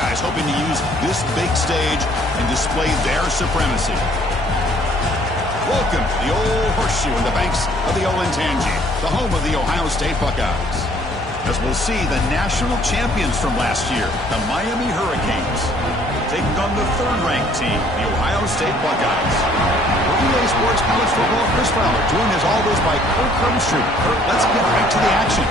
Buckeyes hoping to use this big stage and display their supremacy. Welcome to the old horseshoe in the banks of the Olentangy, the home of the Ohio State Buckeyes. As we'll see the national champions from last year, the Miami Hurricanes, taking on the third-ranked team, the Ohio State Buckeyes. For EA Sports College Football, Chris Fowler, joined as always by Kirk Herbstreit. Kirk, let's get right to the action.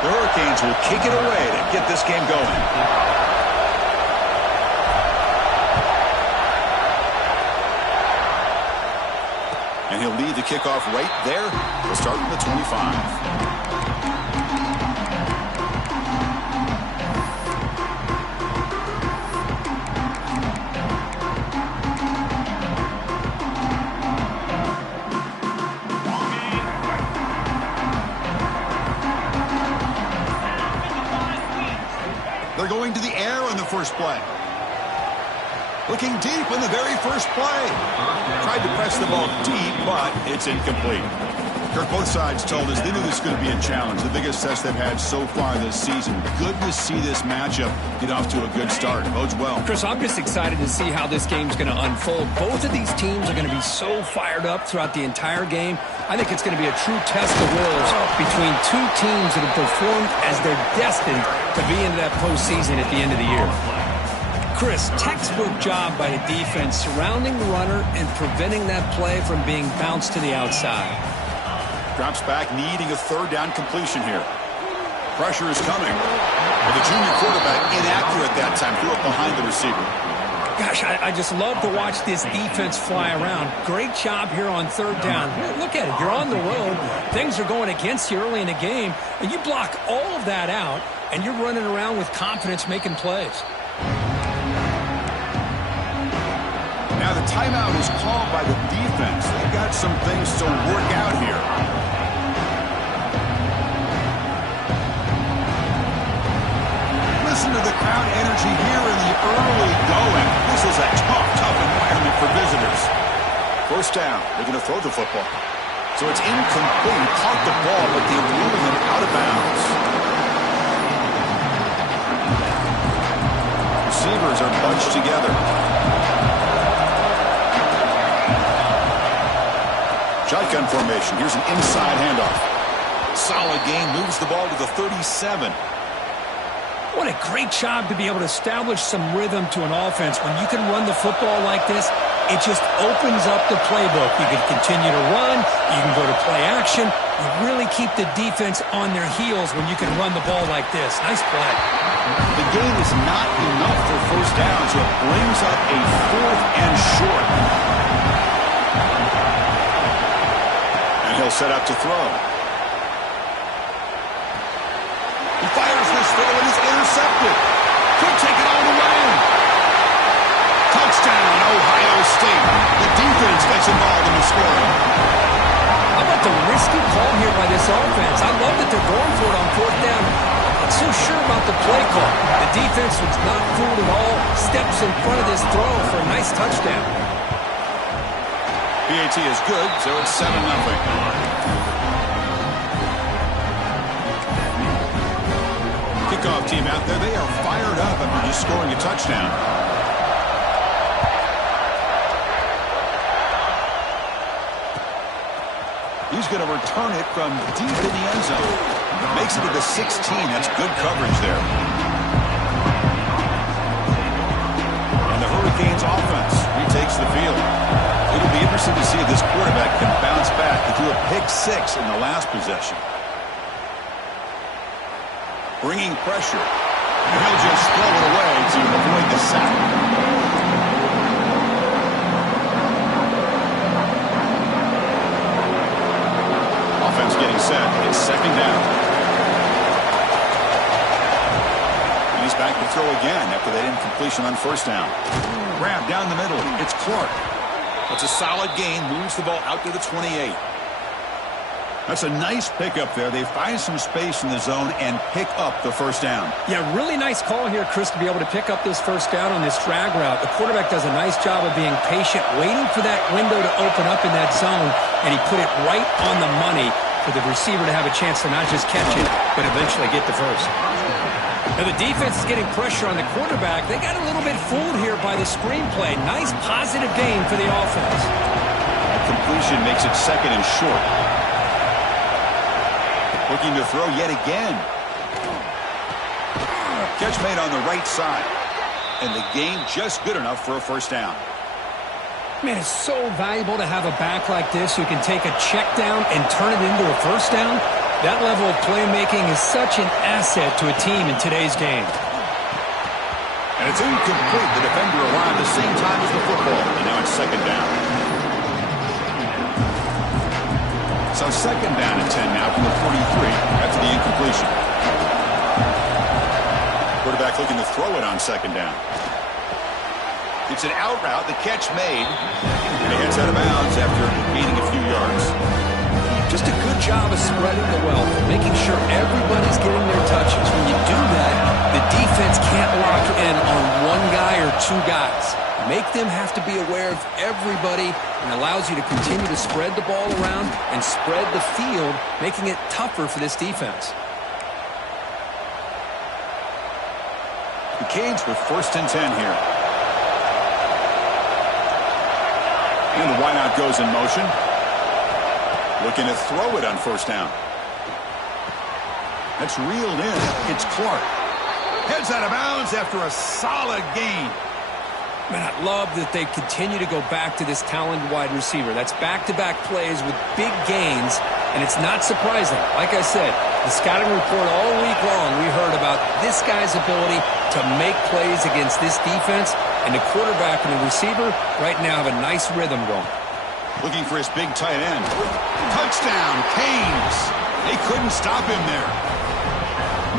The Hurricanes will kick it away to get this game going. And he'll lead the kickoff right there. We'll start from the 25. They're going to the air on the first play. Looking deep in the very first play. Tried to press the ball deep, but it's incomplete. Kirk, both sides told us they knew this was going to be a challenge. The biggest test they've had so far this season. Good to see this matchup get off to a good start. Bodes well. Chris, I'm just excited to see how this game's going to unfold. Both of these teams are going to be so fired up throughout the entire game. I think it's going to be a true test of wills between two teams that have performed as they're destined to be into that postseason at the end of the year. Chris, textbook job by the defense surrounding the runner and preventing that play from being bounced to the outside. Drops back, needing a third down completion here. Pressure is coming. But the junior quarterback inaccurate that time, threw it behind the receiver. Gosh, I just love to watch this defense fly around. Great job here on third down. Look at it. You're on the road. Things are going against you early in the game. And you block all of that out, and you're running around with confidence making plays. Now the timeout is called by the defense. They've got some things to work out here. Listen to the crowd energy here in the early going. This is a tough environment for visitors. First down, they're going to throw the football. So it's incomplete. He caught the ball, but they ruled him out of bounds. Receivers are bunched together. Shotgun formation. Here's an inside handoff. Solid gain, moves the ball to the 37. What a great job to be able to establish some rhythm to an offense. When you can run the football like this, it just opens up the playbook. You can continue to run. You can go to play action. You really keep the defense on their heels when you can run the ball like this. Nice play. The gain is not enough for first down, so it brings up a fourth and short. And he'll set up to throw. He fires this throw and is intercepted. Could take it all the way. Touchdown, Ohio State. The defense gets involved in the scoring. How about the risky call here by this offense? I love that they're going for it on fourth down. Not so sure about the play call. The defense was not fooled at all. Steps in front of this throw for a nice touchdown. PAT is good, so it's 7-0. Kickoff team out there, they are fired up after just scoring a touchdown. He's going to return it from deep in the end zone. Makes it to the 16. That's good coverage there. And the Hurricanes offense retakes the field. It'll be interesting to see if this quarterback can bounce back. He threw a pick-6 in the last possession. Bringing pressure. And he'll just throw it away to avoid the sack. Offense getting set. It's second down. And he's back to throw again after after that incompletion on first down. Grab down the middle. It's Clark. It's a solid gain. Moves the ball out to the 28. That's a nice pickup there. They find some space in the zone and pick up the first down. Yeah, really nice call here, Chris, to be able to pick up this first down on this drag route. The quarterback does a nice job of being patient, waiting for that window to open up in that zone, and he put it right on the money for the receiver to have a chance to not just catch it, but eventually get the first. Now the defense is getting pressure on the quarterback. They got a little bit fooled here by the screenplay. Nice positive gain for the offense. That completion makes it second and short. Looking to throw yet again. Catch made on the right side. And the gain just good enough for a first down. Man, it's so valuable to have a back like this who can take a check down and turn it into a first down. That level of playmaking is such an asset to a team in today's game. And it's incomplete. The defender arrived at the same time as the football. And now it's second down. So second down and 10 now from the 43 after the incompletion. Quarterback looking to throw it on second down. It's an out route. The catch made. And he heads out of bounds after gaining a few yards. Just a good job of spreading the wealth, making sure everybody's getting their touches. When you do that, the defense can't lock in on one guy or two guys. Make them have to be aware of everybody, and allows you to continue to spread the ball around and spread the field, making it tougher for this defense. The Canes with first and 10 here. And the wideout goes in motion. Looking to throw it on first down. That's reeled in. It's Clark. Heads out of bounds after a solid gain. Man, I love that they continue to go back to this talented wide receiver. That's back-to-back plays with big gains, and it's not surprising. Like I said, the scouting report all week long, we heard about this guy's ability to make plays against this defense, and the quarterback and the receiver right now have a nice rhythm going. Looking for his big tight end. Touchdown, Canes. They couldn't stop him there.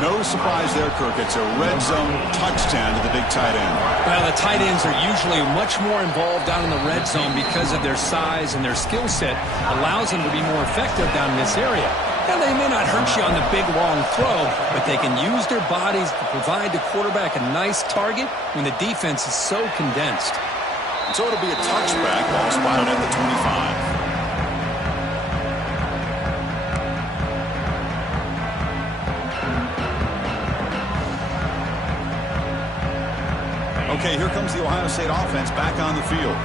No surprise there, Kirk. It's a red zone touchdown to the big tight end. Well, the tight ends are usually much more involved down in the red zone because of their size and their skill set. Allows them to be more effective down in this area. Now, they may not hurt you on the big, long throw, but they can use their bodies to provide the quarterback a nice target when the defense is so condensed. So it'll be a touchback, ball spotted at the 25. Okay, here comes the Ohio State offense back on the field.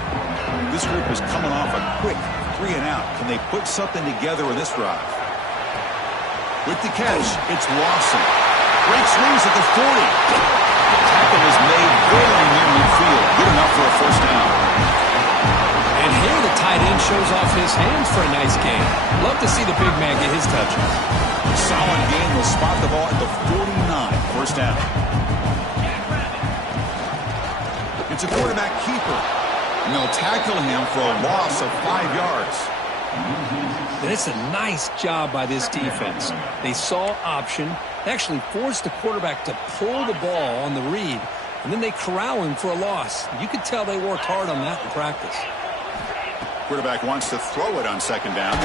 This group is coming off a quick 3 and out. Can they put something together in this drive? With the catch, it's Lawson. Great swings at the 40. The tackle is made very near midfield. Good enough for a first down. And here the tight end shows off his hands for a nice gain. Love to see the big man get his touches. Solid gain will spot the ball at the 49. First down. It's a quarterback keeper. And they'll tackle him for a loss of 5 yards. And it's a nice job by this defense. They saw option. They actually forced the quarterback to pull the ball on the read, and then they corral him for a loss. You could tell they worked hard on that in practice. Quarterback wants to throw it on second down.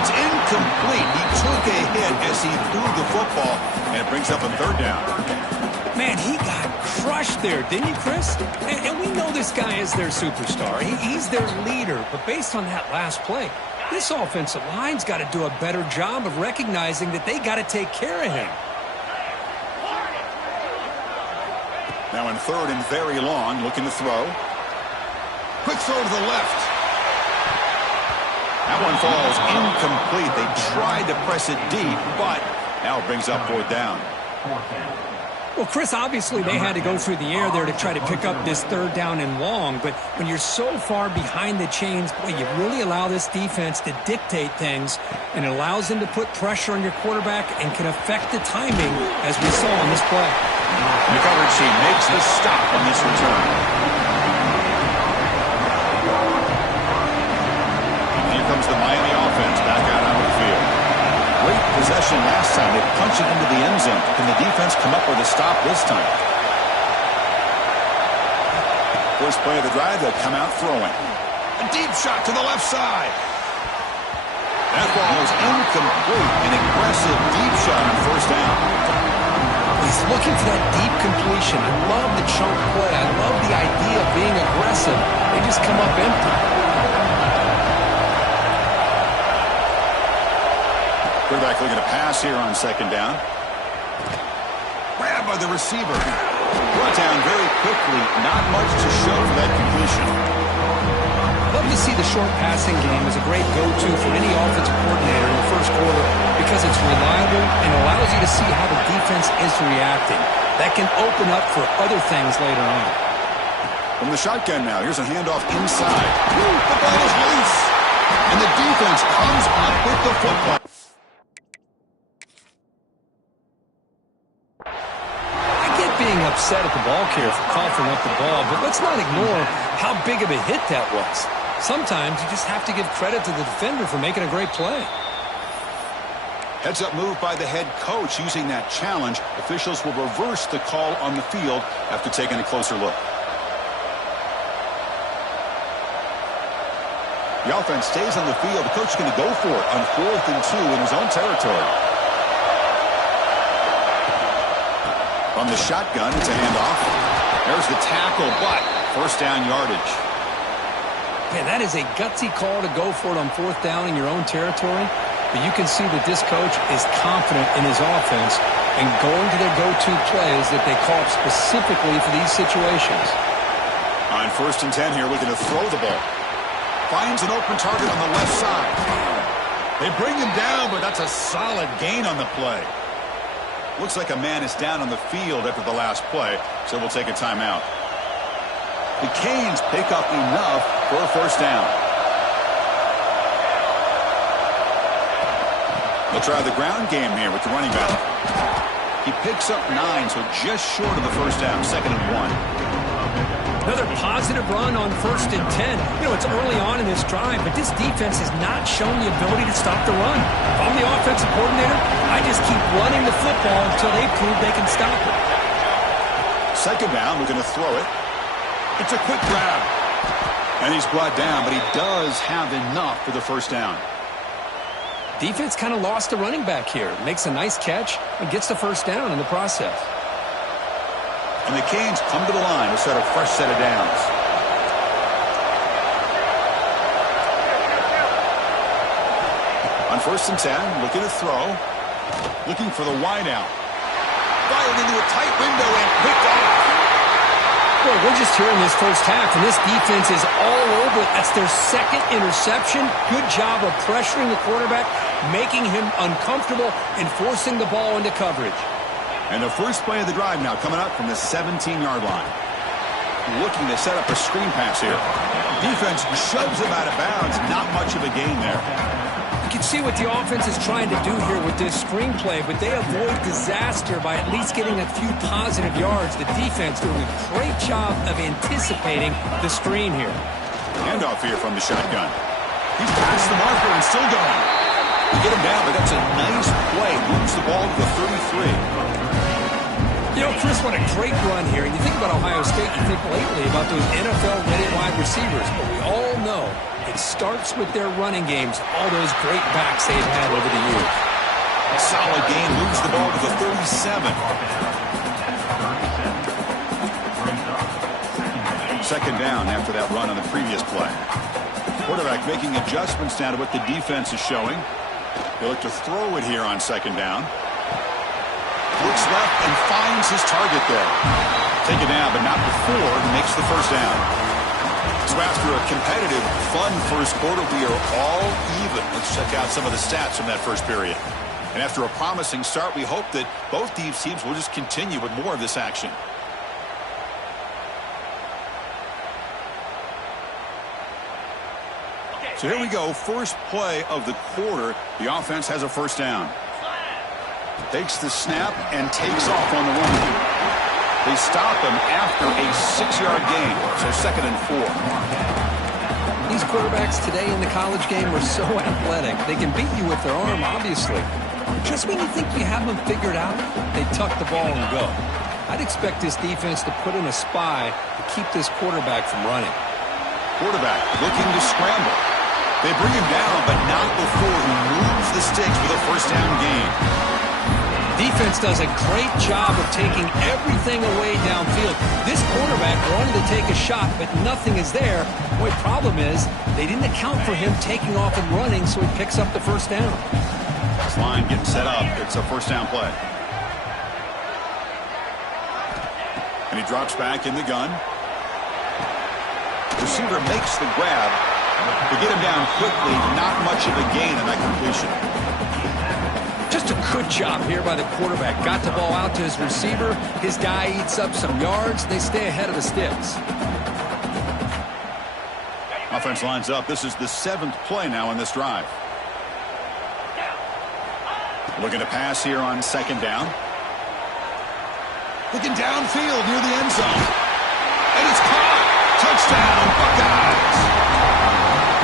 It's incomplete. He took a hit as he threw the football, and it brings up a third down. Man, he got crushed there, didn't you, Chris? And we know this guy is their superstar. He's their leader. But based on that last play, this offensive line's got to do a better job of recognizing that they got to take care of him. Now in third and very long, looking to throw. Quick throw to the left. That one falls incomplete. They tried to press it deep, but now it brings up fourth down. Well, Chris, obviously they had to go through the air there to try to pick up this third down and long, but when you're so far behind the chains, boy, you really allow this defense to dictate things, and it allows them to put pressure on your quarterback and can affect the timing, as we saw on this play. The coverage team makes the stop on this return. And here comes the Miami offense back out on the field. Great possession last time. They punched it into the end zone. Can the defense come up with a stop this time? First play of the drive, they'll come out throwing. A deep shot to the left side. That ball is incomplete. An aggressive deep shot on first down. He's looking for that deep completion. I love the chunk play. I love the idea of being aggressive. They just come up empty. Quarterback looking to pass here on second down. Grabbed by the receiver. Brought down very quickly. Not much to show for that completion. Love to see the short passing game as a great go-to for any offensive coordinator in the first quarter because it's reliable and allows you to see how the defense is reacting. That can open up for other things later on. From the shotgun now, here's a handoff inside. The ball is loose. And the defense comes up with the football. I get being upset at the ball carrier for coughing up the ball, but let's not ignore how big of a hit that was. Sometimes you just have to give credit to the defender for making a great play. Heads-up move by the head coach using that challenge. Officials will reverse the call on the field after taking a closer look. The offense stays on the field. The coach is going to go for it on 4th and 2 in his own territory. From the shotgun, it's a handoff. There's the tackle, but first down yardage. Man, that is a gutsy call to go for it on 4th down in your own territory. But you can see that this coach is confident in his offense and going to their go-to plays that they call specifically for these situations. On 1st and 10 here, looking to throw the ball. Finds an open target on the left side. They bring him down, but that's a solid gain on the play. Looks like a man is down on the field after the last play, so we'll take a timeout. The Canes pick up enough for a first down. They'll try the ground game here with the running back. He picks up 9, so just short of the first down, 2nd and 1. Another positive run on 1st and 10. You know, it's early on in this drive, but this defense has not shown the ability to stop the run. If I'm the offensive coordinator, I just keep running the football until they prove they can stop it. 2nd down, we're going to throw it. It's a quick grab. And he's brought down, but he does have enough for the first down. Defense kind of lost the running back here. Makes a nice catch and gets the first down in the process. And the Canes come to the line to set a fresh set of downs. On 1st and 10, looking to throw. Looking for the wideout. Fired into a tight window and picked off. Boy, we're just here in this first half, and this defense is all over it. That's their 2nd interception. Good job of pressuring the quarterback, making him uncomfortable, and forcing the ball into coverage. And the first play of the drive now coming up from the 17-yard line. Looking to set up a screen pass here. Defense shoves him out of bounds. Not much of a gain there. You can see what the offense is trying to do here with this screen play, but they avoid disaster by at least getting a few positive yards. The defense doing a great job of anticipating the screen here. Handoff here from the shotgun. He's past the marker and still going. You get him down, but that's a nice play. Moves the ball to the 33. You know, Chris, what a great run here. And you think about Ohio State, you think lately about those NFL-ready wide receivers. But we all know it starts with their running games, all those great backs they've had over the years. Solid gain, moves the ball to the 37. 2nd down after that run on the previous play. Quarterback making adjustments now to what the defense is showing. They look to throw it here on 2nd down. Looks left and finds his target there. Take it down, but not before he makes the first down. So after a competitive, fun first quarter, we are all even. Let's check out some of the stats from that first period. And after a promising start, we hope that both these teams will just continue with more of this action. So here we go, first play of the quarter. The offense has a first down. Takes the snap and takes off on the run. They stop him after a 6-yard gain, so 2nd and 4. These quarterbacks today in the college game are so athletic. They can beat you with their arm, obviously. Just when you think you have them figured out, they tuck the ball and go. I'd expect this defense to put in a spy to keep this quarterback from running. Quarterback looking to scramble. They bring him down, but not before he moves the sticks for the first down gain. Defense does a great job of taking everything away downfield. This quarterback wanted to take a shot, but nothing is there. The only problem is they didn't account for him taking off and running, so he picks up the first down. This line getting set up. It's a first down play. And he drops back in the gun. Receiver makes the grab. To get him down quickly, not much of a gain on that completion. Just a good job here by the quarterback. Got the ball out to his receiver. His guy eats up some yards. They stay ahead of the sticks. Offense lines up. This is the 7th play now in this drive. Looking to pass here on second down. Looking downfield near the end zone. And it's caught. Touchdown, Buckeyes.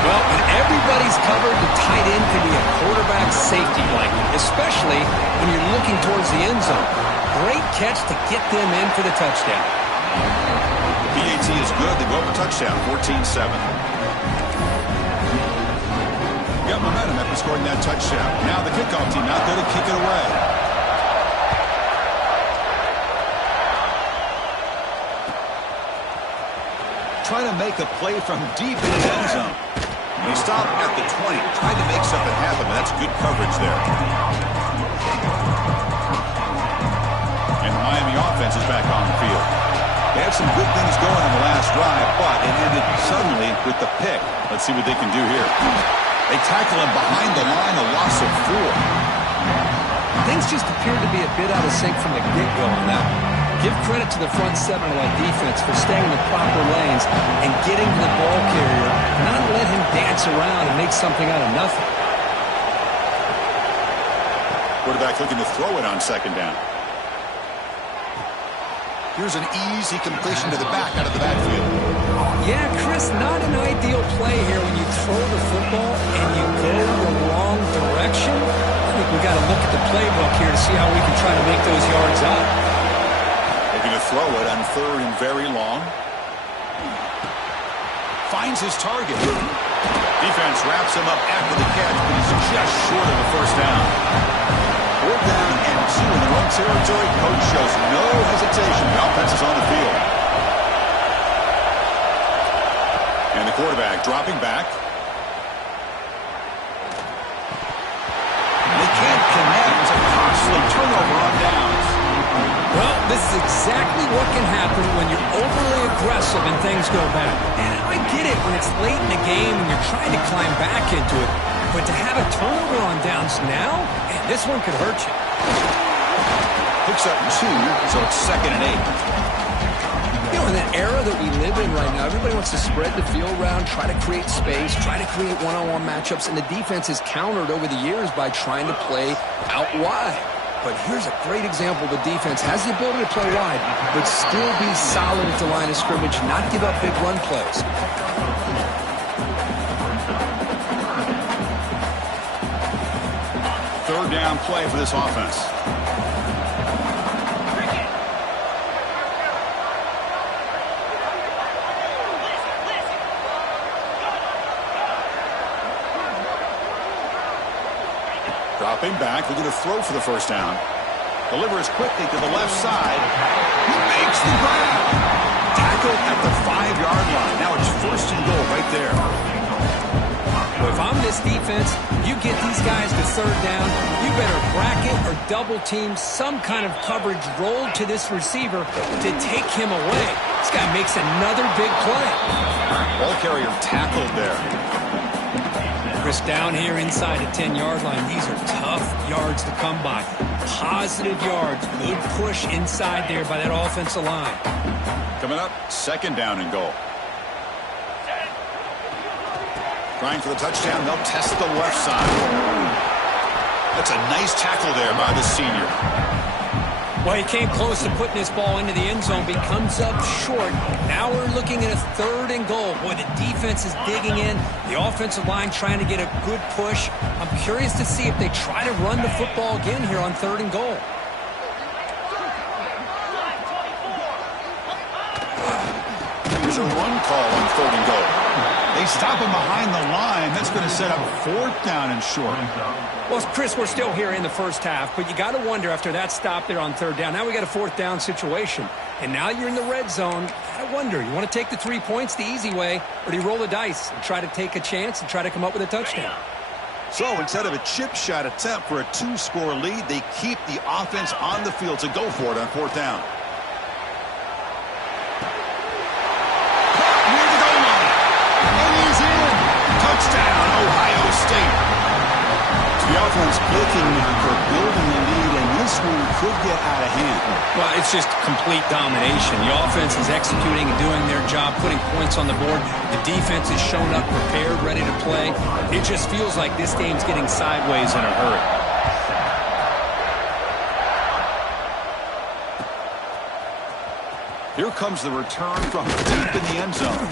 Well, when everybody's covered, the tight end can be a quarterback's safety blanket, especially when you're looking towards the end zone. Great catch to get them in for the touchdown. PAT is good. They go up a touchdown, 14-7. Got momentum after scoring that touchdown. Now the kickoff team out there to kick it away. Trying to make a play from deep in the end zone. He stopped at the 20, tried to make something happen, but that's good coverage there. And the Miami offense is back on the field. They had some good things going on the last drive, but it ended suddenly with the pick. Let's see what they can do here. They tackle him behind the line, a loss of 4. Things just appeared to be a bit out of sync from the get-go on that one. Give credit to the front 7 of that defense for staying in the proper lanes and getting to the ball carrier, not let him dance around and make something out of nothing. Quarterback looking to throw it on second down. Here's an easy completion to the back out of the backfield. Yeah, Chris, not an ideal play here when you throw the football and you go the wrong direction. I think we got to look at the playbook here to see how we can try to make those yards up. Looking to throw it on third and very long. Finds his target. Defense wraps him up after the catch, but he's just short of the first down. 4th down and 2 in their own territory. Coach shows no hesitation. The offense is on the field. And the quarterback dropping back. They can't connect. It's a costly turnover on downs. Well, this is exactly what can happen when you're overly aggressive and things go bad. And I get it when it's late in the game and you're trying to climb back into it. But to have a turnover on downs now, man, this one could hurt you. Picks up 2, so it's 2nd and 8. You know, in that era that we live in right now, everybody wants to spread the field around, try to create space, try to create one-on-one matchups, and the defense is countered over the years by trying to play out wide. But here's a great example. The defense has the ability to play wide, but still be solid at the line of scrimmage, not give up big run plays. Third down play for this offense. Dropping back, looking to throw for the first down. Delivers quickly to the left side. He makes the grab. Tackled at the 5-yard line. Now it's 1st and goal right there. If I'm this defense, you get these guys to third down, you better bracket or double team some kind of coverage rolled to this receiver to take him away. This guy makes another big play. Ball carrier tackled there. Chris, down here inside the 10-yard line, these are tough yards to come by. Positive yards, good push inside there by that offensive line. Coming up, 2nd down and goal. Trying for the touchdown, they'll test the left side. That's a nice tackle there by the senior. Well, he came close to putting this ball into the end zone, but he comes up short. Now we're looking at a 3rd and goal. Boy, the defense is digging in. The offensive line trying to get a good push. I'm curious to see if they try to run the football again here on 3rd and goal. Here's a run call on 3rd and goal. They stop him behind the line. That's going to set up 4th down and short. Well, Chris, we're still here in the first half, but you got to wonder after that stop there on 3rd down. Now we got a 4th down situation, and now you're in the red zone. You got to wonder, you want to take the 3 points the easy way, or do you roll the dice and try to take a chance and try to come up with a touchdown? So instead of a chip shot attempt for a 2-score lead, they keep the offense on the field to go for it on 4th down. Touchdown, Ohio State. The offense looking now for building the lead, and this one could get out of hand. Well, it's just complete domination. The offense is executing and doing their job, putting points on the board. The defense is shown up, prepared, ready to play. It just feels like this game's getting sideways in a hurry. Here comes the return from deep in the end zone.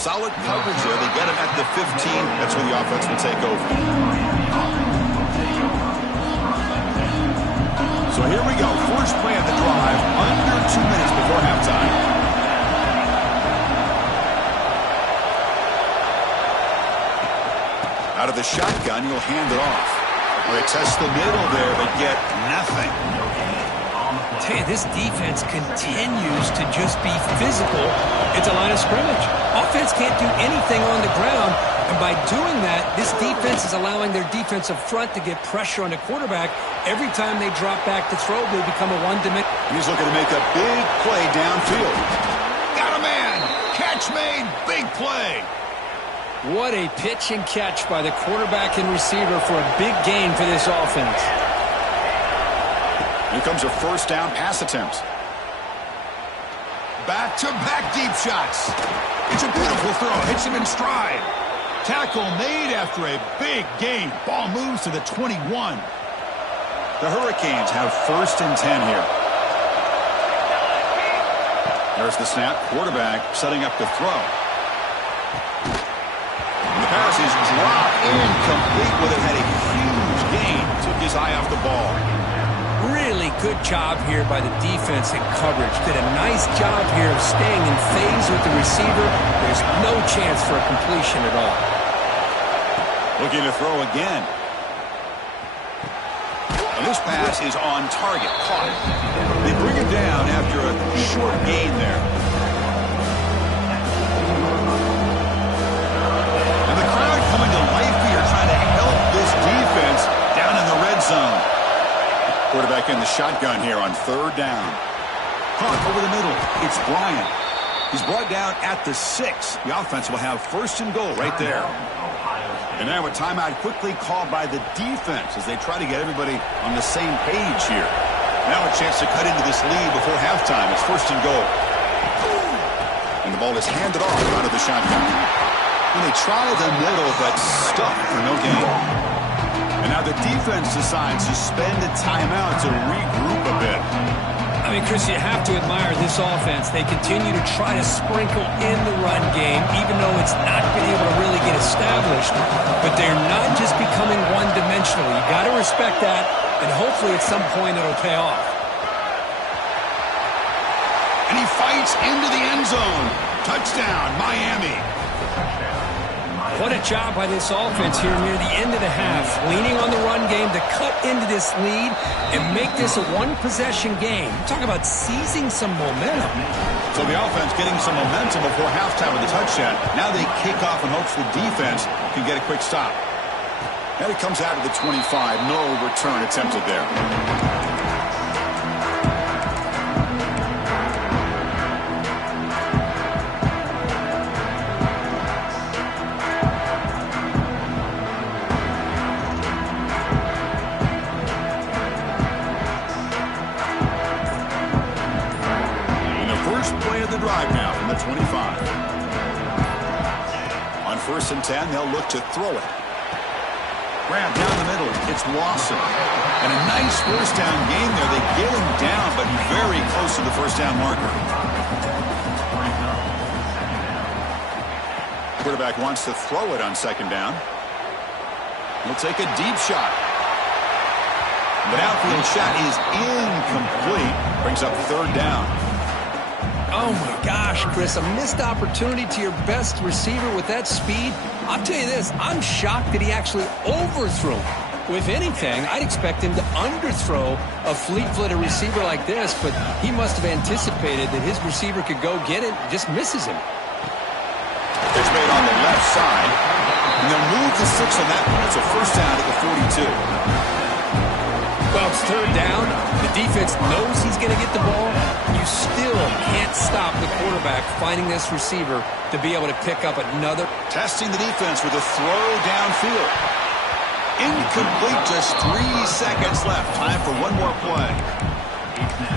Solid coverage there. They get him at the 15. That's where the offense will take over. So here we go. First play of the drive. Under 2 minutes before halftime. Out of the shotgun, he'll hand it off. They test the middle there, but get nothing. Tell you, this defense continues to just be physical at the line of scrimmage. Offense can't do anything on the ground, and by doing that, this defense is allowing their defensive front to get pressure on the quarterback. Every time they drop back to throw, they become a one-dimensional. He's looking to make a big play downfield. Got a man. Catch made. Big play. What a pitch and catch by the quarterback and receiver for a big gain for this offense. Here comes a first down pass attempt. Back-to-back deep shots. It's a beautiful throw. Hits him in stride. Tackle made after a big gain. Ball moves to the 21. The Hurricanes have 1st and 10 here. There's the snap. Quarterback setting up to throw. The pass is dropped incomplete, but it had a huge gain. Took his eye off the ball. Really good job here by the defense in coverage. Did a nice job here of staying in phase with the receiver. There's no chance for a completion at all. Looking to throw again. And this pass is on target. Caught. They bring it down after a short gain there. And the crowd coming to life here, trying to help this defense down in the red zone. Quarterback in the shotgun here on 3rd down. Caught over the middle. It's Bryant. He's brought down at the 6. The offense will have 1st and goal right there. And now a timeout quickly called by the defense as they try to get everybody on the same page here. Now a chance to cut into this lead before halftime. It's 1st and goal. And the ball is handed off out of the shotgun. And they try the middle, but stuck for no gain. And now the defense decides to spend a timeout to regroup a bit. I mean, Chris, you have to admire this offense. They continue to try to sprinkle in the run game, even though it's not been able to really get established. But they're not just becoming one-dimensional. You got to respect that, and hopefully at some point it'll pay off. And he fights into the end zone. Touchdown, Miami. What a job by this offense here near the end of the half, leaning on the run game to cut into this lead and make this a one-possession game. Talk about seizing some momentum. So the offense getting some momentum before halftime with the touchdown. Now they kick off in hopes the defense can get a quick stop. And it comes out of the 25. No return attempted there. Drive now from the 25. On 1st and 10, they'll look to throw it. Grab down the middle. It's Lawson. And a nice first down game there. They get him down, but very close to the first down marker. Quarterback wants to throw it on 2nd down. He'll take a deep shot. But outfield shot is incomplete. Brings up 3rd down. Oh, my gosh, Chris, a missed opportunity to your best receiver with that speed. I'll tell you this, I'm shocked that he actually overthrew him. If anything, I'd expect him to underthrow a fleet-footed receiver like this, but he must have anticipated that his receiver could go get it and just misses him. It's made on the left side, and they'll move the 6 on that one. It's a first down at the 42. Well, it's third down. The defense knows he's going to get the ball. You still can't stop the quarterback finding this receiver to be able to pick up another. Testing the defense with a throw downfield. Incomplete, just 3 seconds left. Time for one more play.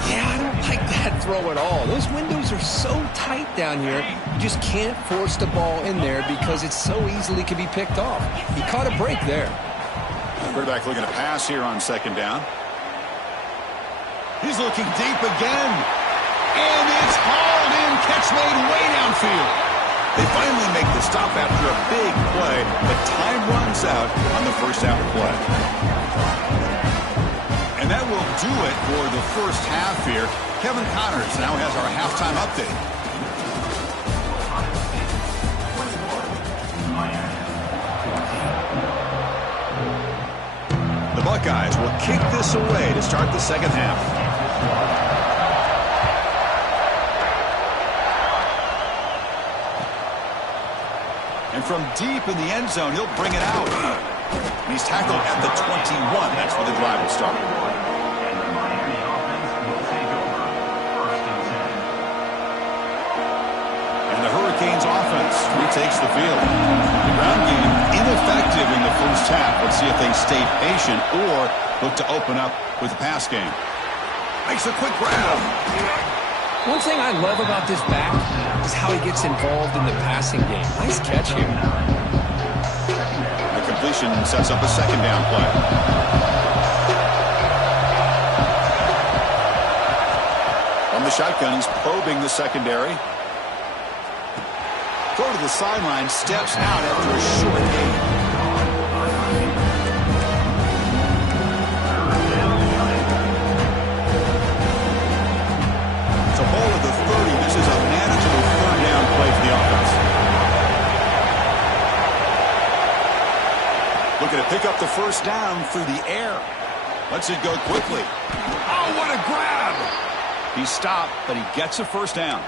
Yeah, I don't like that throw at all. Those windows are so tight down here, you just can't force the ball in there because it so easily can be picked off. He caught a break there. Quarterback looking to pass here on second down. He's looking deep again. And it's hauled in. Catch made way downfield. They finally make the stop after a big play, but time runs out on the first half play. And that will do it for the first half here. Kevin Connors now has our halftime update. The Buckeyes will kick this away to start the second half. And from deep in the end zone, he'll bring it out. And he's tackled at the 21. That's where the drive will start. And the Hurricanes offense retakes the field. The ground game ineffective in the first half. Let's see if they stay patient or look to open up with the pass game. Makes a quick grab. One thing I love about this back is how he gets involved in the passing game. Nice catch here. The completion sets up a second down play. From the shotgun, he's probing the secondary. Throw to the sideline, steps out after a short gain. Looking to pick up the first down through the air. Lets it go quickly. Oh, what a grab! He stopped, but he gets a first down.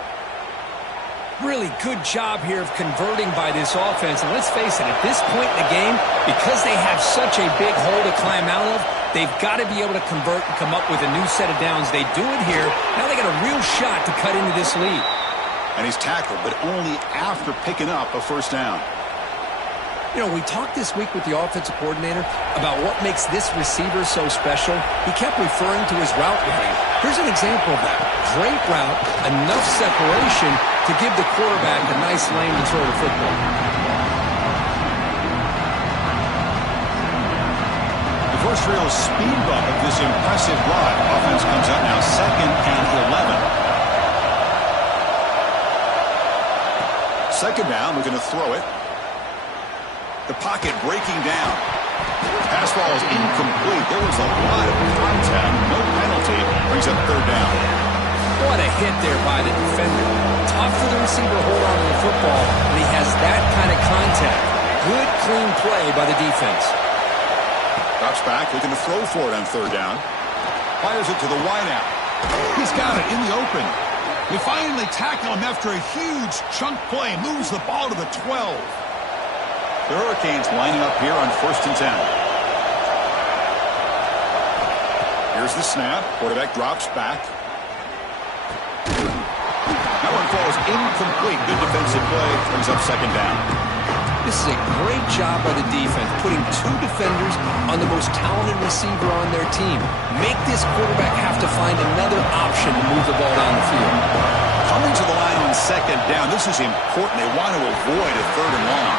Really good job here of converting by this offense. And let's face it, at this point in the game, because they have such a big hole to climb out of, they've got to be able to convert and come up with a new set of downs. They do it here. Now they got a real shot to cut into this lead. And he's tackled, but only after picking up a first down. You know, we talked this week with the offensive coordinator about what makes this receiver so special. He kept referring to his route running. Here's an example of that. Great route, enough separation to give the quarterback a nice lane to throw the football. The first real speed bump of this impressive drive. Offense comes up now 2nd and 11. Second down, we're going to throw it. The pocket breaking down. Pass ball is incomplete. There was a lot of contact. No penalty. Brings up third down. What a hit there by the defender. Tough for the receiver to hold on to the football, and he has that kind of contact. Good, clean play by the defense. Drops back, looking to throw for it on third down. Fires it to the wideout. He's got it in the open. We finally tackle him after a huge chunk play. Moves the ball to the 12. The Hurricanes lining up here on 1st and 10. Here's the snap. Quarterback drops back. That one falls incomplete. Good defensive play. Brings up second down. This is a great job by the defense, putting 2 defenders on the most talented receiver on their team. Make this quarterback have to find another option to move the ball down the field. Coming to the line on second down. This is important. They want to avoid a third and long.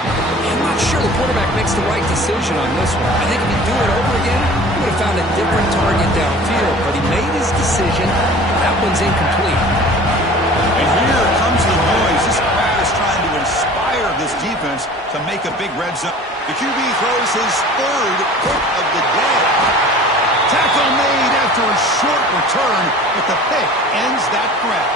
I'm not sure the quarterback makes the right decision on this one. I think if he'd do it over again, he would have found a different target downfield. But he made his decision. That one's incomplete. And here comes the noise. This crowd is trying to inspire this defense to make a big red zone. The QB throws his 3rd pick of the day. Tackle made after a short return, but the pick ends that threat.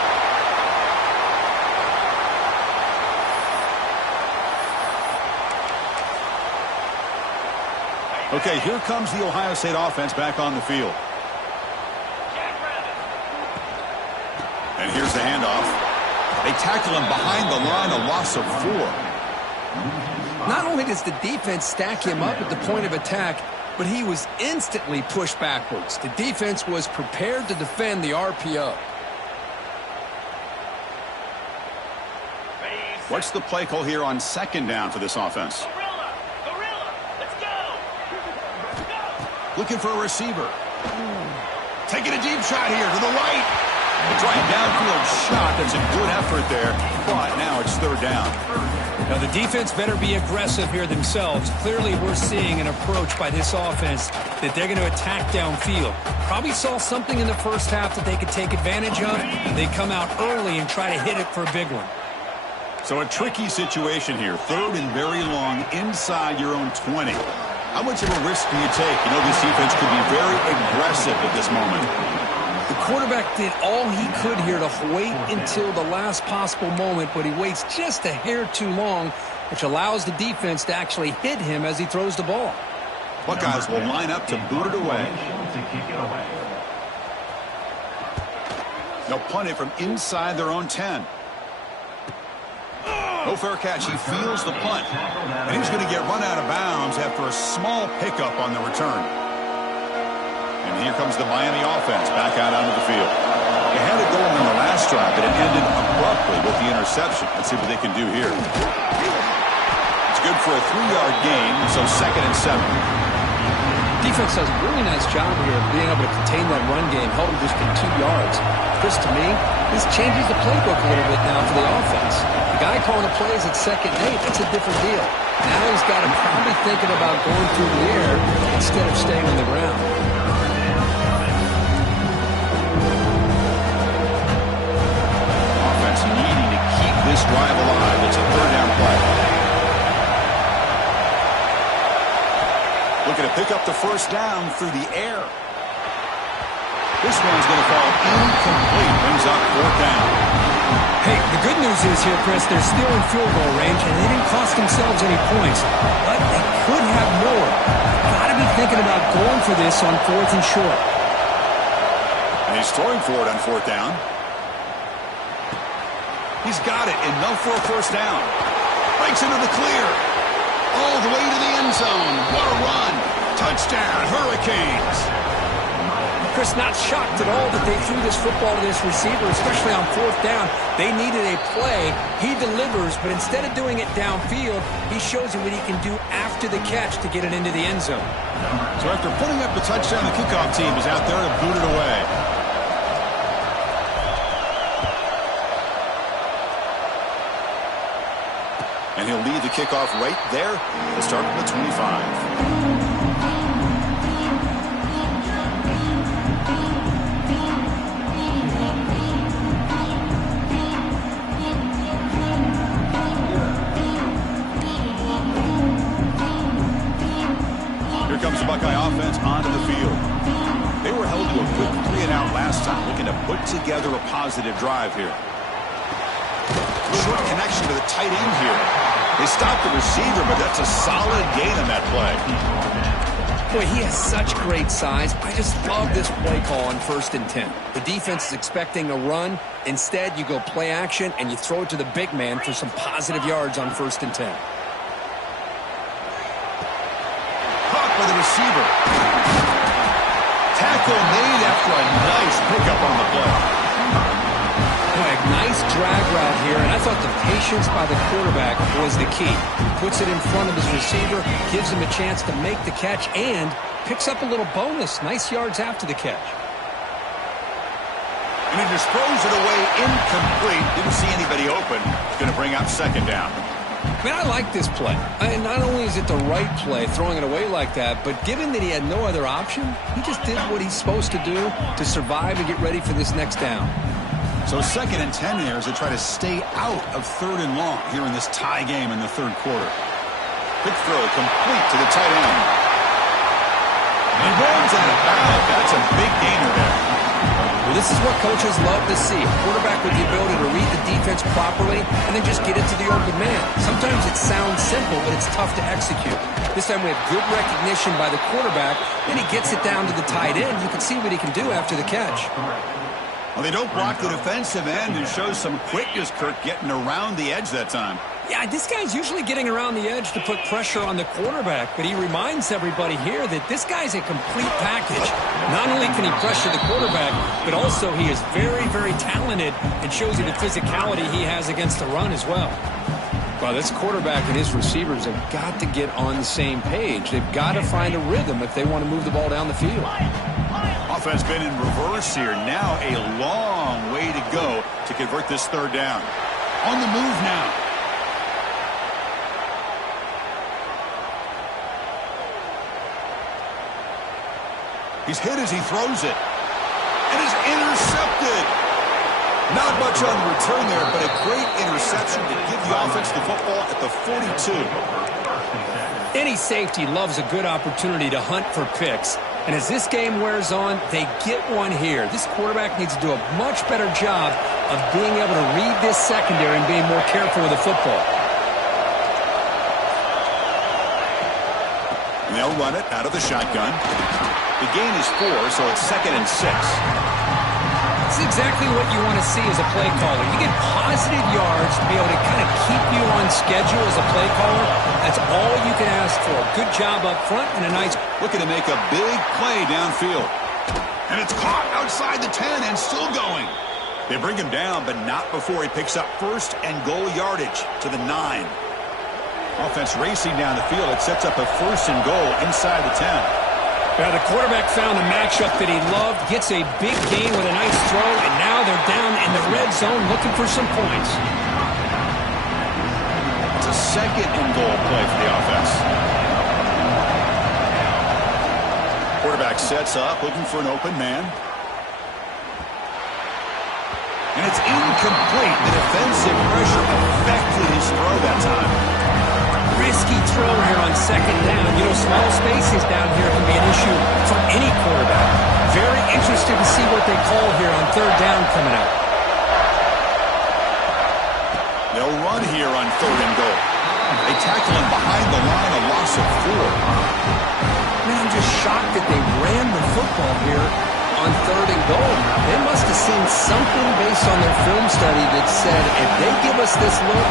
Okay, here comes the Ohio State offense back on the field. And here's the handoff. They tackle him behind the line, a loss of 4. Not only does the defense stack him up at the point of attack, but he was instantly pushed backwards. The defense was prepared to defend the RPO. What's the play call here on second down for this offense? Let's go. Looking for a receiver. Taking a deep shot here to the right. A try downfield shot. That's a good effort there. But now it's third down. Now the defense better be aggressive here themselves. Clearly we're seeing an approach by this offense that they're going to attack downfield. Probably saw something in the first half that they could take advantage of. They come out early and try to hit it for a big one. So a tricky situation here. Third and very long inside your own 20. How much of a risk do you take? You know, this defense could be very aggressive at this moment. The quarterback did all he could here to wait until the last possible moment, but he waits just a hair too long, which allows the defense to actually hit him as he throws the ball. Buckeyes will line up to boot it away. They'll punt it from inside their own 10. No fair catch. He feels the punt. And he's going to get run out of bounds after a small pickup on the return. And here comes the Miami offense back out onto the field. They had it going on the last drive, but it ended abruptly with the interception. Let's see what they can do here. It's good for a 3-yard gain, so 2nd and 7. Defense does a really nice job here of being able to contain that run game, held him just to 2 yards. Chris, to me, this changes the playbook a little bit now for the offense. The guy calling the plays at 2nd and 8, that's a different deal. Now he's got him probably thinking about going through the air instead of staying on the ground. Offense needing to keep this drive alive. It's a 3rd down play. Looking to pick up the 1st down through the air. This one's going to fall incomplete. Brings up 4th down. Hey, the good news is here, Chris, they're still in field goal range, and they didn't cost themselves any points. But they could have more. Got to be thinking about going for this on 4th and short. And he's throwing for it on 4th down. He's got it. Enough for a 1st down. Breaks into the clear. All the way to the end zone. What a run. Touchdown, Hurricanes. Chris, not shocked at all that they threw this football to this receiver, especially on 4th down. They needed a play. He delivers, but instead of doing it downfield, he shows you what he can do after the catch to get it into the end zone. So after putting up the touchdown, the kickoff team is out there to boot it away. And he'll lead the kickoff right there. He'll start from the 25. Here comes the Buckeye offense onto the field. They were held to a quick 3-and-out last time, looking to put together a positive drive here. Short connection to the tight end here. They stopped the receiver, but that's a solid gain on that play. Boy, he has such great size. I just love this play call on 1st and 10. The defense is expecting a run. Instead, you go play action, and you throw it to the big man for some positive yards on 1st and 10. Caught by the receiver. Tackle made after a nice pickup on the play. Boy, nice drag route here, and I thought the patience by the quarterback was the key. Puts it in front of his receiver, gives him a chance to make the catch, and picks up a little bonus. Nice yards after the catch. And he just throws it away incomplete. Didn't see anybody open. It's going to bring up 2nd down. Man, I like this play. And not only is it the right play, throwing it away like that, but given that he had no other option, he just did what he's supposed to do to survive and get ready for this next down. So 2nd and 10 here as they try to stay out of 3rd and long here in this tie game in the 3rd quarter. Quick throw complete to the tight end. And he runs out of bounds. That's a big gainer there. Well, this is what coaches love to see. A quarterback with the ability to read the defense properly and then just get it to the open man. Sometimes it sounds simple, but it's tough to execute. This time we have good recognition by the quarterback, and he gets it down to the tight end. You can see what he can do after the catch. Well, they don't block the defensive end and show some quickness, Kirk, getting around the edge that time. Yeah, this guy's usually getting around the edge to put pressure on the quarterback, but he reminds everybody here that this guy's a complete package. Not only can he pressure the quarterback, but also he is very, very talented and shows you the physicality he has against the run as well. Well, this quarterback and his receivers have got to get on the same page. They've got to find a rhythm if they want to move the ball down the field. Offense been in reverse here. Now a long way to go to convert this third down. On the move now. He's hit as he throws it. And is intercepted. Not much on the return there, but a great interception to give the offense the football at the 42. Any safety loves a good opportunity to hunt for picks. And as this game wears on, they get one here. This quarterback needs to do a much better job of being able to read this secondary and being more careful with the football. And they'll run it out of the shotgun. The gain is 4, so it's 2nd and 6. This is exactly what you want to see as a play caller. You get positive yards to be able to kind of keep you on schedule as a play caller. That's all you can ask for. Good job up front and a nice... Looking to make a big play downfield. And it's caught outside the 10 and still going. They bring him down, but not before he picks up first and goal yardage to the 9. Offense racing down the field. It sets up a 1st and goal inside the 10. Now the quarterback found a matchup that he loved, gets a big gain with a nice throw, and now they're down in the red zone looking for some points. It's a 2nd and goal play for the offense. Quarterback sets up, looking for an open man. And it's incomplete. The defensive pressure affected his throw that time. Risky throw here on 2nd down. You know, small spaces down here can be an issue for any quarterback. Very interested to see what they call here on 3rd down coming up. They'll run here on 3rd and goal. They tackle him behind the line, a loss of 4. Man, I'm just shocked that they ran the football here on 3rd and goal. They must have seen something based on their film study that said, if they give us this look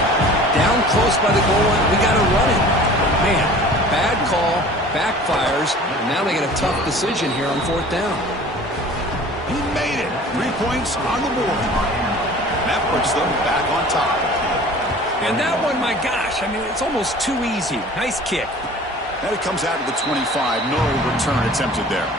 down close by the goal line, we got to run it. Man, bad call, backfires, and now they get a tough decision here on 4th down. He made it. 3 points on the board. That puts them back on top. And that one, my gosh, I mean, it's almost too easy. Nice kick. And it comes out of the 25. No return attempted there.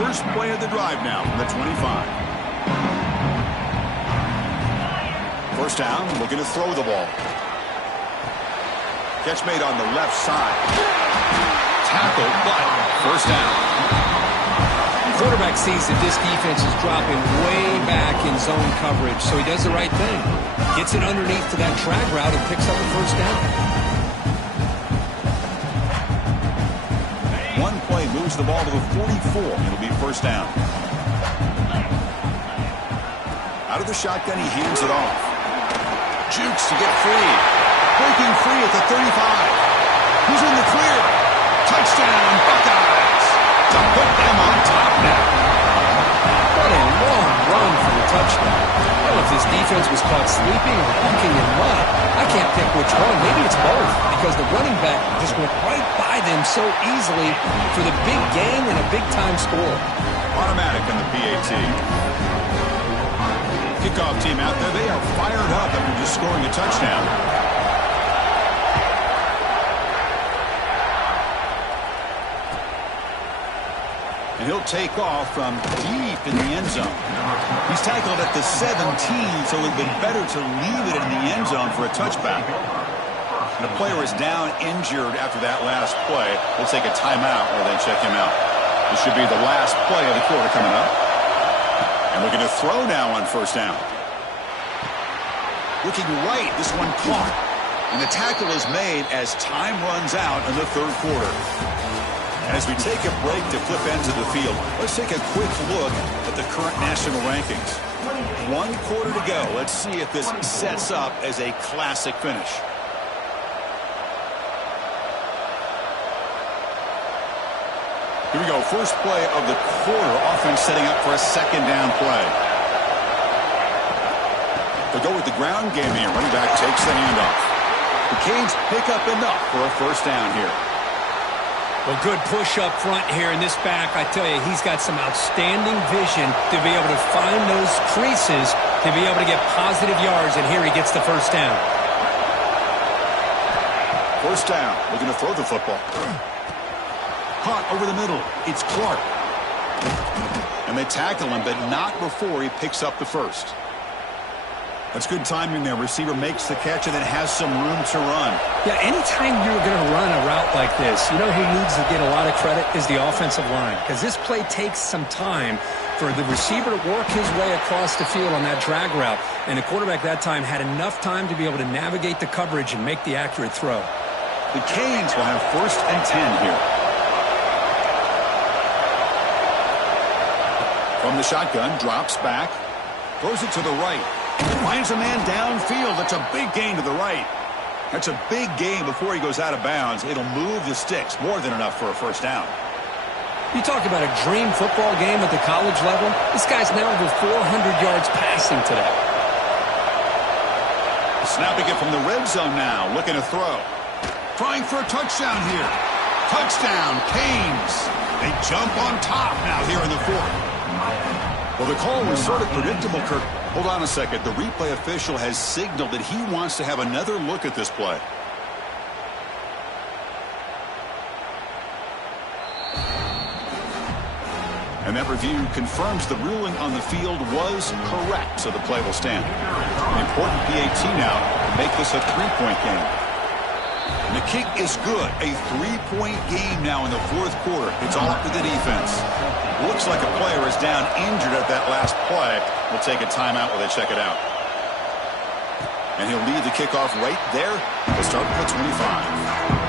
First play of the drive now from the 25. First down, looking to throw the ball. Catch made on the left side. Tackle, but first down. The quarterback sees that this defense is dropping way back in zone coverage, so he does the right thing. Gets it underneath to that drag route and picks up a first down. Moves the ball to the 44. It'll be first down. Out of the shotgun, he hands it off. Jukes to get free. Breaking free at the 35. Who's in the clear? Touchdown, Buckeyes. To put them on top now. What a long run for the touchdown. I don't know if this defense was caught sleeping or walking in mud. I can't pick which one. Maybe it's both, because the running back just went right by them so easily for the big gain and a big-time score. Automatic on the PAT. Kickoff team out there. They are fired up after just scoring a touchdown. And he'll take off from deep in the end zone. He's tackled at the 17, so it would have been better to leave it in the end zone for a touchback. And the player is down injured after that last play. They'll take a timeout while they check him out. This should be the last play of the quarter coming up. And looking to throw now on first down. Looking right, this one caught. And the tackle is made as time runs out in the third quarter. As we take a break to flip ends of the field, let's take a quick look at the current national rankings. 1 quarter to go. Let's see if this sets up as a classic finish. Here we go. First play of the quarter. Offense setting up for a second down play. They'll go with the ground game here. Running back takes the handoff. The Canes pick up enough for a first down here. Well, good push up front here in this back. I tell you, he's got some outstanding vision to be able to find those creases, to be able to get positive yards, and here he gets the first down. First down. Looking to throw the football. Caught over the middle. It's Clark. And they tackle him, but not before he picks up the first. That's good timing there. Receiver makes the catch and then has some room to run. Yeah, anytime you're going to run a route like this, you know who needs to get a lot of credit is the offensive line, because this play takes some time for the receiver to work his way across the field on that drag route. And the quarterback that time had enough time to be able to navigate the coverage and make the accurate throw. The Canes will have 1st and 10 here. From the shotgun, drops back, throws it to the right. Finds a man downfield. That's a big gain to the right. That's a big gain before he goes out of bounds. It'll move the sticks. More than enough for a first down. You talk about a dream football game at the college level. This guy's now over 400 yards passing today. Snapping it from the red zone now. Looking to throw. Trying for a touchdown here. Touchdown, Canes. They jump on top now here in the 4th. Well, the call was sort of predictable, Kirk. Hold on a second. The replay official has signaled that he wants to have another look at this play. And that review confirms the ruling on the field was correct, so the play will stand. An important PAT now to make this a 3-point game. And the kick is good. A 3-point game now in the 4th quarter. It's all up to the defense. Looks like a player is down injured at that last play. We'll take a timeout while they check it out. And he'll lead the kickoff right there. We'll start with the 25.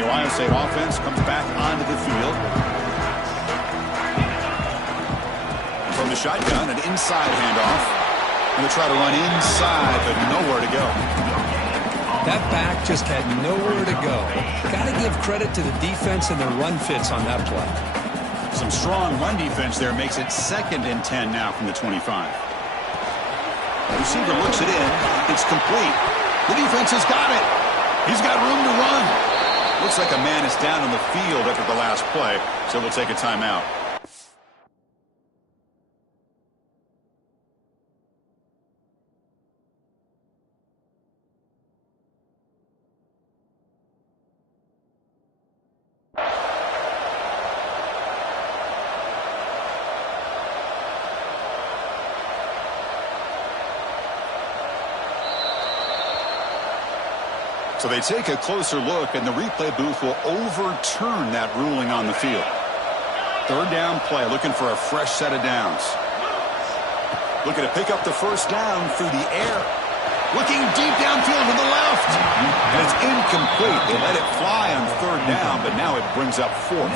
Ohio State offense comes back onto the field. From the shotgun, an inside handoff. And they try to run inside, but nowhere to go. That back just had nowhere to go. Got to give credit to the defense and their run fits on that play. Some strong run defense there makes it 2nd and 10 now from the 25. The receiver looks it in. It's complete. The defense has got it. He's got room to run. Looks like a man is down on the field after the last play, so we'll take a timeout. So they take a closer look, and the replay booth will overturn that ruling on the field. 3rd down play, looking for a fresh set of downs. Looking to pick up the first down through the air. Looking deep downfield to the left. And it's incomplete. They let it fly on 3rd down, but now it brings up 4th.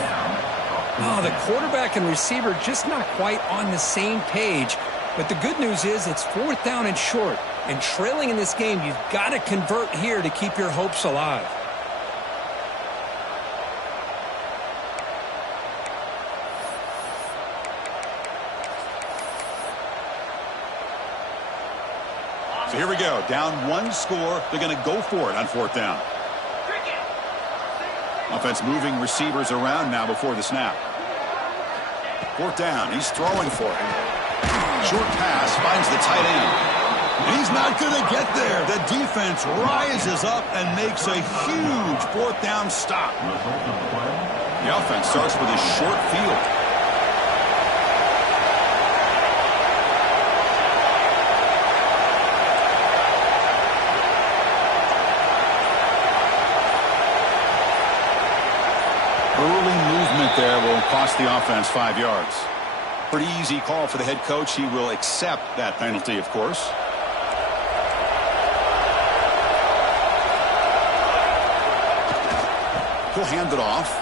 Oh, the quarterback and receiver just not quite on the same page. But the good news is it's 4th down and short. And trailing in this game, you've got to convert here to keep your hopes alive. So here we go. Down 1 score. They're going to go for it on 4th down. Offense moving receivers around now before the snap. 4th down. He's throwing for it. Short pass finds the tight end. And he's not going to get there. The defense rises up and makes a huge 4th down stop. The offense starts with a short field. Early movement there will cost the offense 5 yards. Pretty easy call for the head coach. He will accept that penalty, of course. He'll hand it off.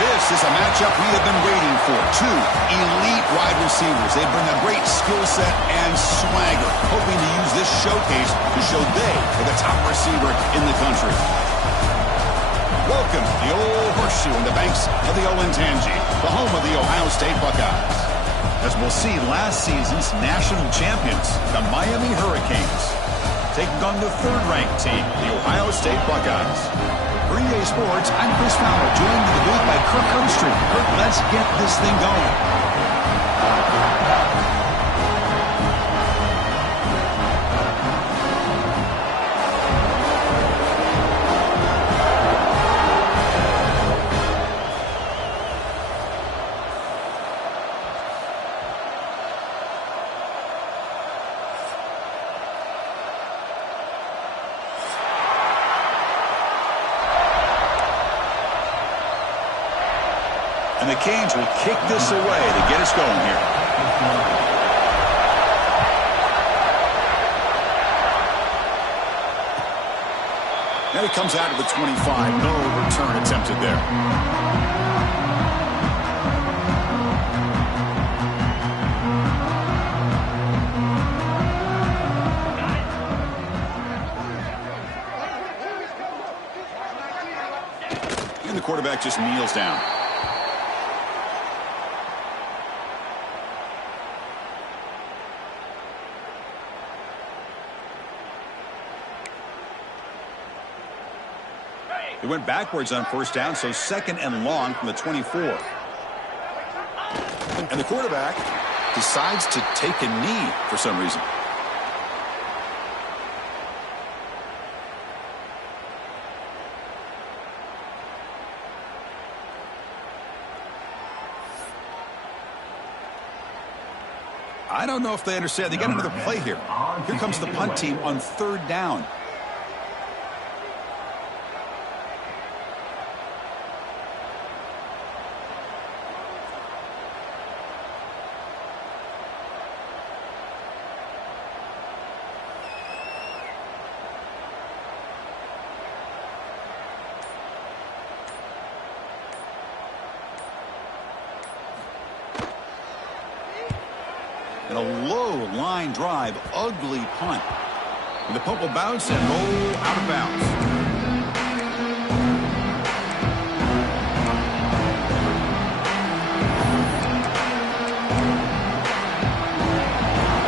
This is a matchup we have been waiting for. Two elite wide receivers. They bring a great skill set and swagger, hoping to use this showcase to show they are the top receiver in the country. Welcome to the old horseshoe in the banks of the Olentangy, the home of the Ohio State Buckeyes. As we'll see, last season's national champions, the Miami Hurricanes, taking on the third-ranked team, the Ohio State Buckeyes. For EA Sports, I'm Chris Fowler, joined in the booth by Kirk Herbstreit. Kirk, let's get this thing going. And the Canes will kick this away to get us going here. And it comes out of the 25. No return attempted there. And the quarterback just kneels down. He went backwards on first down, so second and long from the 24. And the quarterback decides to take a knee for some reason. I don't know if they understand. They got another play here. Here comes the punt team on third down. And a low line drive, ugly punt. And the punt will bounce and roll out of bounds.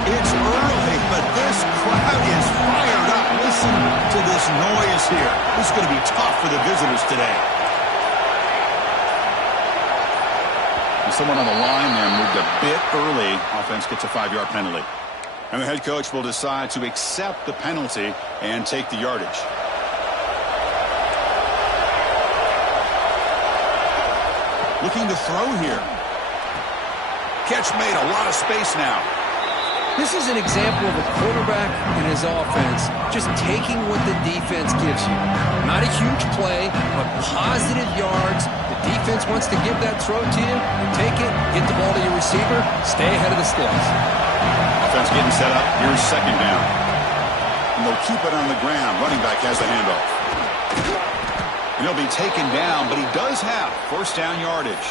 It's early, but this crowd is fired up. Listen to this noise here. This is going to be tough for the visitors today. Someone on the line there moved a bit early. Offense gets a 5-yard penalty. And the head coach will decide to accept the penalty and take the yardage. Looking to throw here. Catch made, a lot of space now. This is an example of a quarterback and his offense just taking what the defense gives you. Not a huge play, but positive yards. The defense wants to give that throw to you. You take it, get the ball to your receiver, stay ahead of the sticks. Offense getting set up. Here's second down. And they'll keep it on the ground. Running back has the handoff. And he'll be taken down, but he does have first down yardage.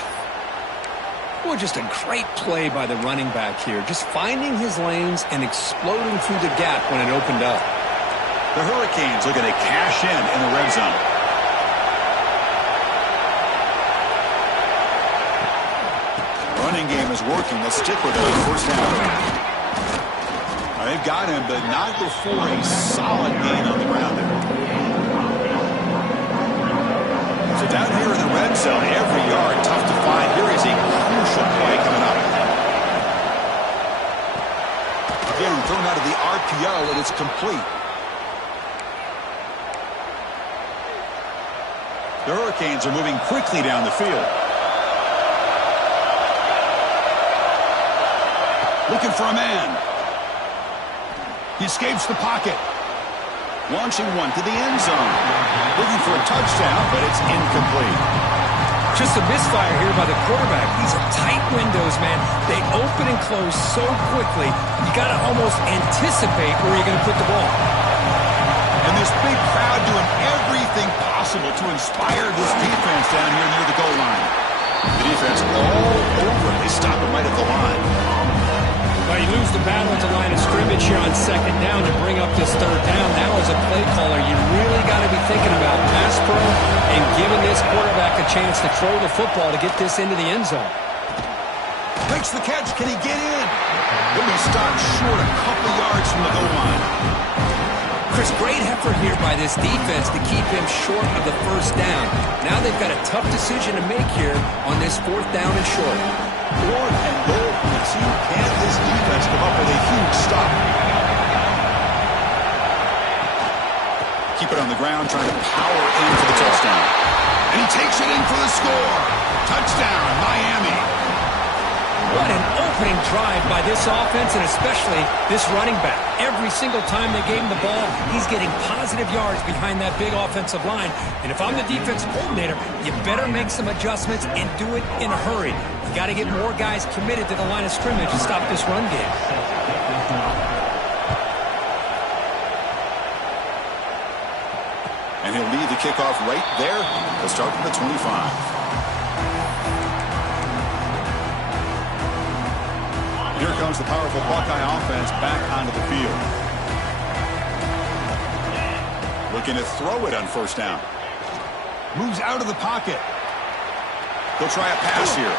Well, just a great play by the running back here. Just finding his lanes and exploding through the gap when it opened up. The Hurricanes looking to cash in the red zone. Running game is working. Let's stick with it on first down. They've got him, but not before a solid gain on the ground there. So down here in the red zone, every yard tough to find. Here is a crucial play coming up. Again, thrown out of the RPO, and it's complete. The Hurricanes are moving quickly down the field. Looking for a man. He escapes the pocket. Launching one to the end zone. Looking for a touchdown, but it's incomplete. Just a misfire here by the quarterback. These are tight windows, man. They open and close so quickly, you got to almost anticipate where you're going to put the ball. And this big crowd doing everything possible to inspire this defense down here near the goal line. The defense all over. They stop him right at the line. Well, you lose the battle at the line of scrimmage here on second down to bring up this third down. Now as a play caller, you really got to be thinking about pass pro and giving this quarterback a chance to throw the football to get this into the end zone. Makes the catch. Can he get in? He'll be stopped short a couple yards from the goal line. Chris, great effort here by this defense to keep him short of the first down. Now they've got a tough decision to make here on this fourth down and short. Fourth and goal. Let's see, can this defense come up with a huge stop? Keep it on the ground, trying to power in for the touchdown. And he takes it in for the score. Touchdown, Miami. What an opening drive by this offense, and especially this running back. Every single time they gave him the ball, he's getting positive yards behind that big offensive line. And if I'm the defensive coordinator, you better make some adjustments and do it in a hurry. You got to get more guys committed to the line of scrimmage to stop this run game. And he'll lead the kickoff right there. He'll start from the 25. Here comes the powerful Buckeye offense back onto the field. Looking to throw it on first down. Moves out of the pocket. He'll try a pass here.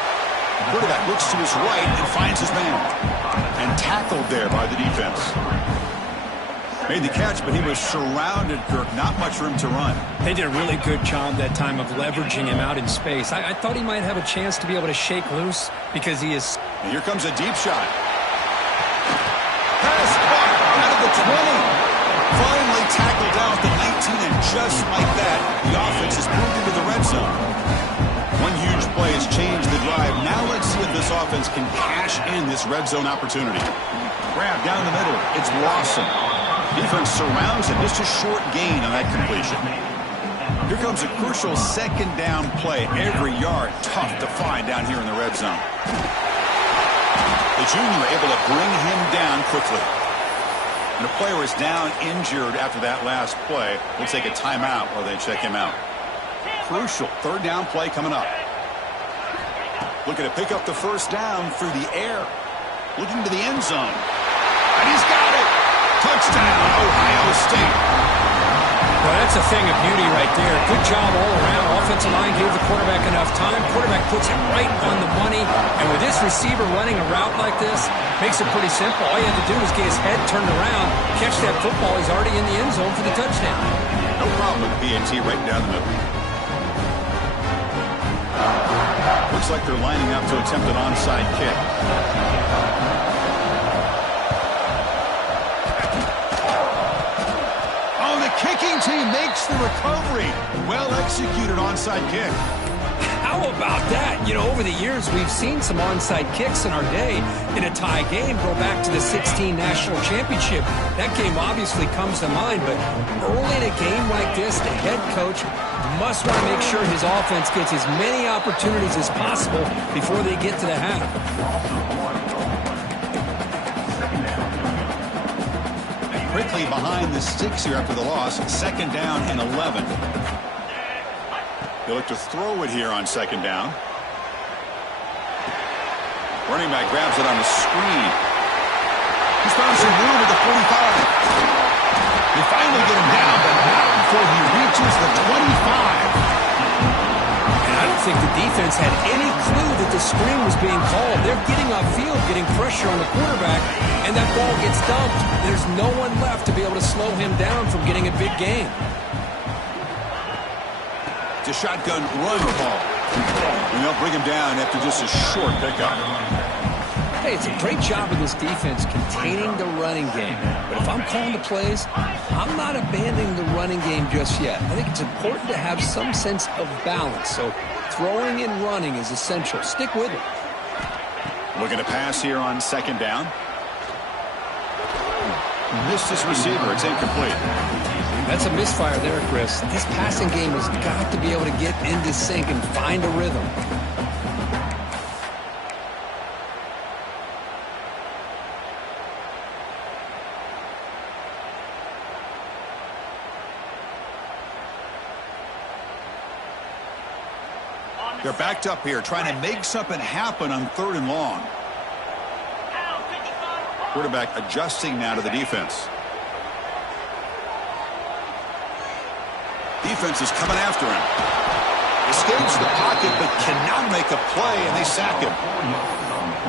Quarterback looks to his right and finds his man. And tackled there by the defense. Made the catch, but he was surrounded, Kirk. Not much room to run. They did a really good job that time of leveraging him out in space. I thought he might have a chance to be able to shake loose because he is... And here comes a deep shot. Pass caught out of the 20. Finally tackled out the 19, and just like that, the offense has moved into the red zone. One huge play has changed the drive. Now let's see if this offense can cash in this red zone opportunity. Grab down the middle. It's Lawson. Defense surrounds it. Just a short gain on that completion. Here comes a crucial second down play. Every yard tough to find down here in the red zone. The junior able to bring him down quickly. And a player is down injured after that last play. We'll take a timeout while they check him out. Crucial third down play coming up. Looking to pick up the first down through the air. Looking to the end zone. And he's got it. Touchdown, Ohio State. Well, that's a thing of beauty right there. Good job all around. Offensive line gave the quarterback enough time. Quarterback puts it right on the money. And with this receiver running a route like this, makes it pretty simple. All you have to do is get his head turned around, catch that football. He's already in the end zone for the touchdown. No problem with PAT right down the middle. Looks like they're lining up to attempt an onside kick. Kicking team makes the recovery. Well executed onside kick. How about that? You know, over the years, we've seen some onside kicks in our day in a tie game. Go back to the 16 National Championship. That game obviously comes to mind, but early in a game like this, the head coach must want to make sure his offense gets as many opportunities as possible before they get to the half. Quickly behind the sticks here after the loss. Second down and 11. They look to throw it here on second down. Running back grabs it on the screen. He's found some room at the 45. They finally get him down, but not before he reaches the 25. And I don't think the defense had any clue that the screen was being called. They're getting off field, getting pressure on the quarterback, and that ball gets dumped. There's no one left to be able to slow him down from getting a big gain. It's a shotgun run ball. And they'll bring him down after just a short pickup. Hey, it's a great job of this defense containing the running game. But if I'm calling the plays, I'm not abandoning the running game just yet. I think it's important to have some sense of balance. So throwing and running is essential. Stick with it. Looking to pass here on second down. Missed his receiver. It's incomplete. That's a misfire there, Chris. This passing game has got to be able to get into sync and find a rhythm. They're backed up here, trying to make something happen on third and long. Quarterback adjusting now to the defense. Defense is coming after him. Escapes the pocket, but cannot make a play, and they sack him.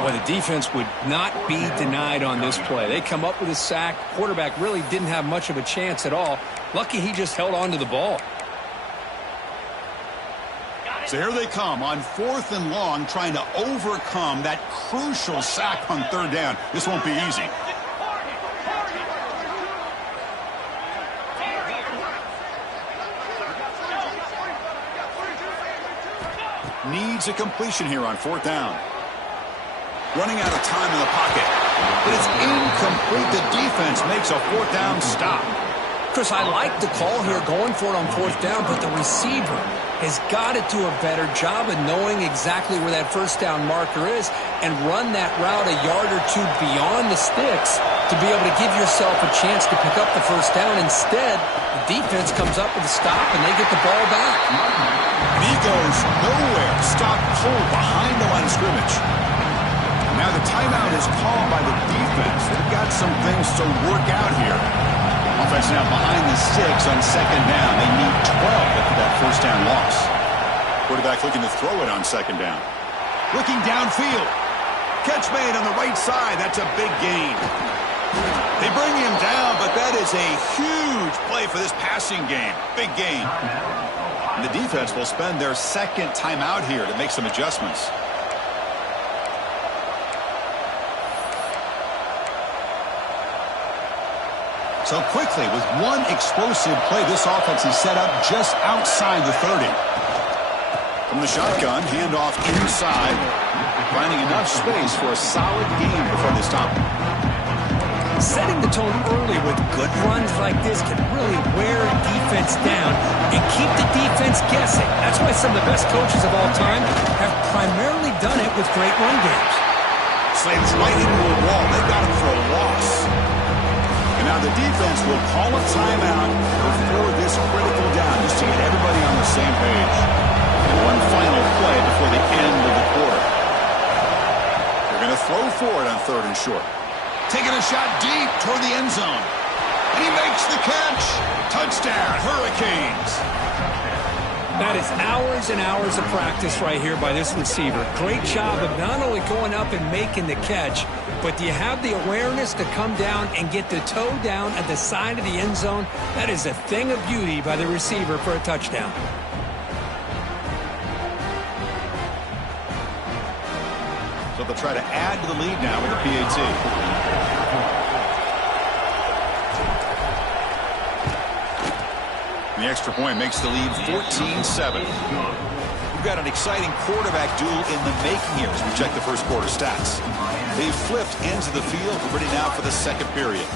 Well, the defense would not be denied on this play. They come up with a sack. Quarterback really didn't have much of a chance at all. Lucky he just held on to the ball. So here they come on fourth and long, trying to overcome that crucial sack on third down. This won't be easy. Needs a completion here on fourth down. Running out of time in the pocket. But it's incomplete. The defense makes a fourth down stop. Chris, I like the call here going for it on fourth down, but the receiver has got to do a better job of knowing exactly where that first down marker is and run that route a yard or two beyond the sticks to be able to give yourself a chance to pick up the first down. Instead, the defense comes up with a stop and they get the ball back. And he goes nowhere. Stop pulled behind the line of scrimmage. Now the timeout is called by the defense. They've got some things to work out here. Offense now behind the sticks on second down. They need 12 after that first down loss. Quarterback looking to throw it on second down. Looking downfield. Catch made on the right side. That's a big gain. They bring him down, but that is a huge play for this passing game. Big gain. And the defense will spend their second timeout here to make some adjustments. So quickly, with one explosive play, this offense is set up just outside the 30. From the shotgun, handoff inside, finding enough space for a solid game before they stop. Setting the tone early with good runs like this can really wear a defense down and keep the defense guessing. That's why some of the best coaches of all time have primarily done it with great run games. Slams right into a wall. They got him for a loss. And now the defense will call a timeout before this critical down, just to get everybody on the same page. And one final play before the end of the quarter. They're going to throw for it on 3rd and short. Taking a shot deep toward the end zone. And he makes the catch. Touchdown, Hurricanes. That is hours and hours of practice right here by this receiver. Great job of not only going up and making the catch, but do you have the awareness to come down and get the toe down at the side of the end zone? That is a thing of beauty by the receiver for a touchdown. So they'll try to add to the lead now with the PAT. The extra point makes the lead 14-7. We've got an exciting quarterback duel in the making here as we check the first quarter stats. They've flipped ends of the field, ready now for the second period.